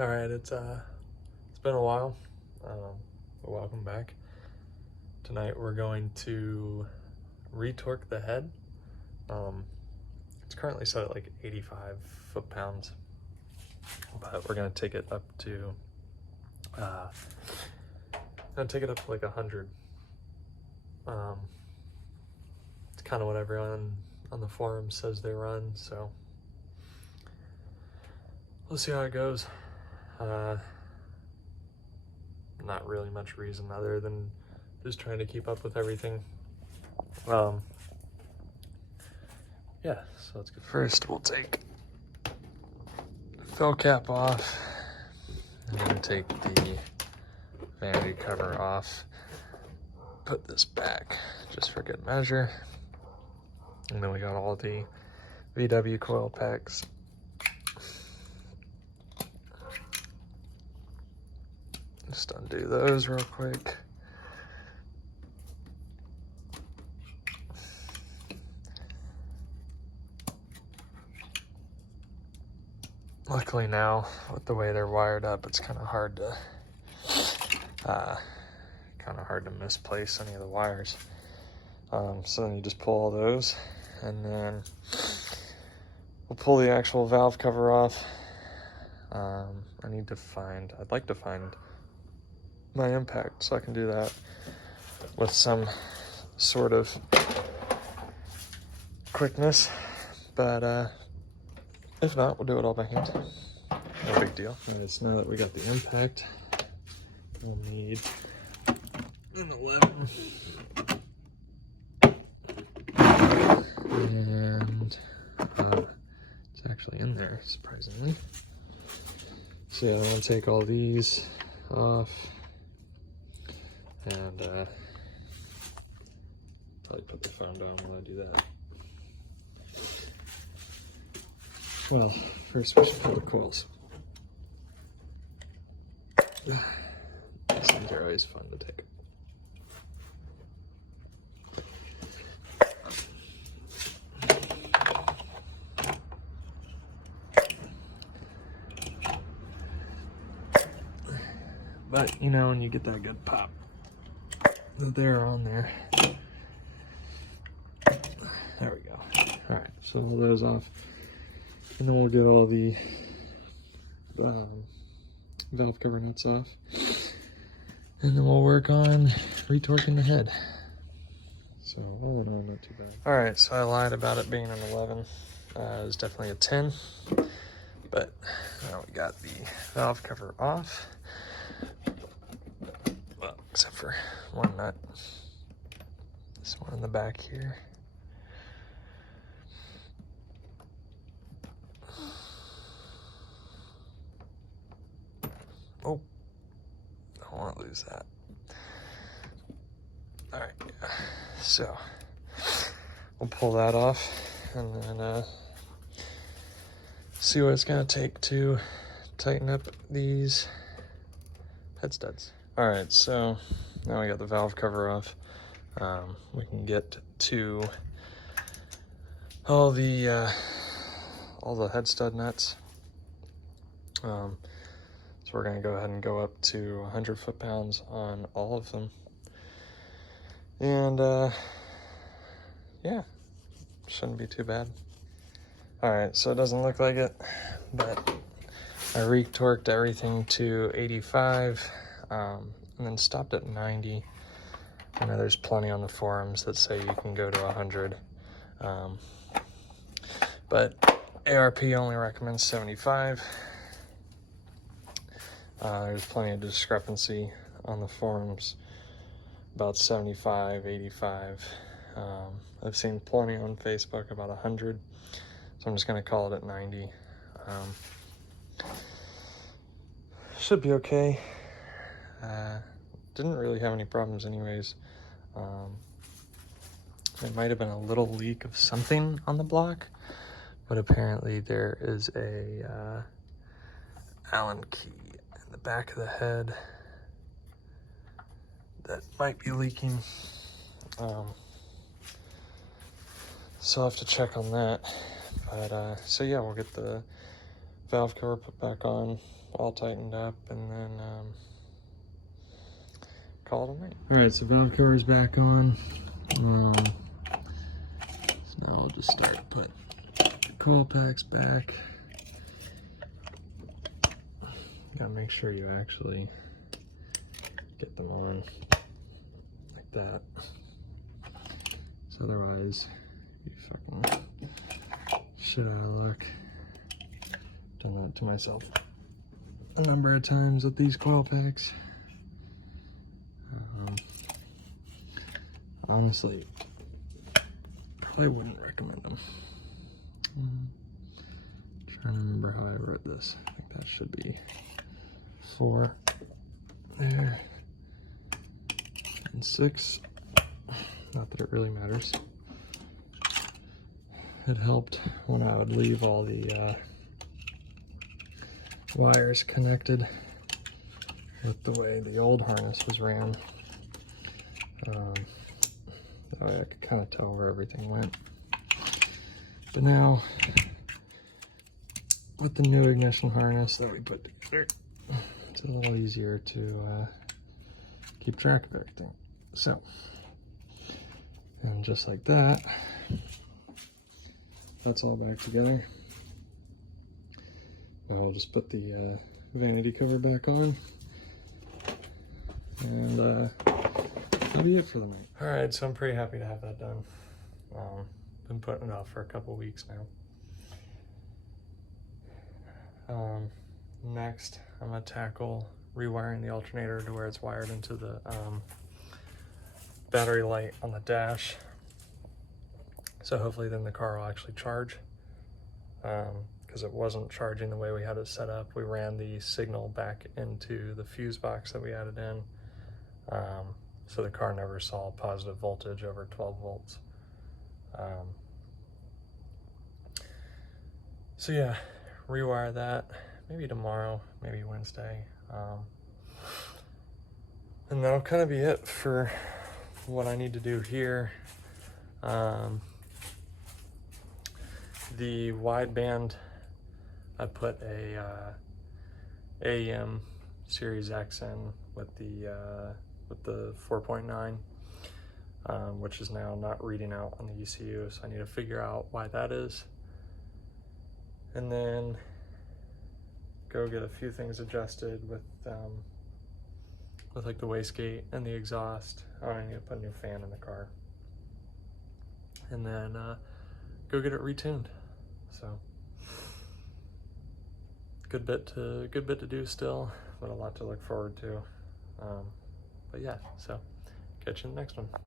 All right, it's been a while, but welcome back. Tonight we're going to retorque the head. It's currently set at like 85 foot-pounds, but we're gonna take it up to like 100. It's kind of what everyone on the forum says they run, so we'll see how it goes. Not really much reason other than just trying to keep up with everything. Yeah, so let's go. First, we'll take the fill cap off, and then take the vanity cover off. Put this back just for good measure. And then we got all the VW coil packs. Just undo those real quick. Luckily now, with the way they're wired up, it's kind of hard to misplace any of the wires. So then you just pull all those, and then we'll pull the actual valve cover off. I'd like to find my impact, so I can do that with some sort of quickness, but if not, we'll do it all by hand. No big deal. All right, so now that we got the impact, we'll need an 11. And it's actually in there, surprisingly. So yeah, I'm gonna take all these off, and probably put the phone down when I do that. Well, first we should pull the coils. These things are always fun to take. But, you know, when you get that good pop, they're on there. There we go. All right, so all those off. And then we'll get all the valve cover nuts off. And then we'll work on retorquing the head. So all in all, not too bad. All right, so I lied about it being an 11. It was definitely a 10. But now we got the valve cover off. Well, except for one nut. This one in the back here. Oh, I don't want to lose that. All right, so we'll pull that off and then see what it's gonna take to tighten up these head studs. All right, so now we got the valve cover off. We can get to all the head stud nuts. So we're gonna go ahead and go up to 100 foot-pounds on all of them. And yeah, shouldn't be too bad. All right, so it doesn't look like it, but I retorqued everything to 85, and then stopped at 90. I know there's plenty on the forums that say you can go to 100, but ARP only recommends 75. There's plenty of discrepancy on the forums about 75, 85. I've seen plenty on Facebook about 100, so I'm just gonna call it at 90. Should be okay. Didn't really have any problems anyways. There might have been a little leak of something on the block, but apparently there is a Allen key in the back of the head that might be leaking. So I'll have to check on that. But so yeah, we'll get the valve cover put back on, all tightened up, and then call it a night. All right, so valve cover is back on. So now I'll just start to put the coil packs back. Gotta make sure you actually get them on like that. So otherwise, you fucking shit out of luck. Done that to myself a number of times with these coil packs. Honestly, probably wouldn't recommend them. Trying to remember how I wrote this. I think that should be 4 there and 6. Not that it really matters. It helped when I would leave all the wires connected with the way the old harness was ran. That way I could kind of tell where everything went. But now, with the new ignition harness that we put together, it's a little easier to keep track of everything. So, and just like that, that's all back together. Now I'll just put the vanity cover back on, and that'll be it for the night. All right, so I'm pretty happy to have that done. Been putting it off for a couple weeks now. Next, I'm gonna tackle rewiring the alternator to where it's wired into the battery light on the dash. So hopefully then the car will actually charge. Because it wasn't charging the way we had it set up. We ran the signal back into the fuse box that we added in. So the car never saw positive voltage over 12 volts. So yeah, rewire that, maybe tomorrow, maybe Wednesday. And that'll kind of be it for what I need to do here. The wideband, I put a AEM Series X in with the 4.9, which is now not reading out on the ECU, so I need to figure out why that is. And then go get a few things adjusted with like the wastegate and the exhaust. I need to put a new fan in the car. And then go get it retuned. So good bit to do still, but a lot to look forward to. But yeah, so catch you in the next one.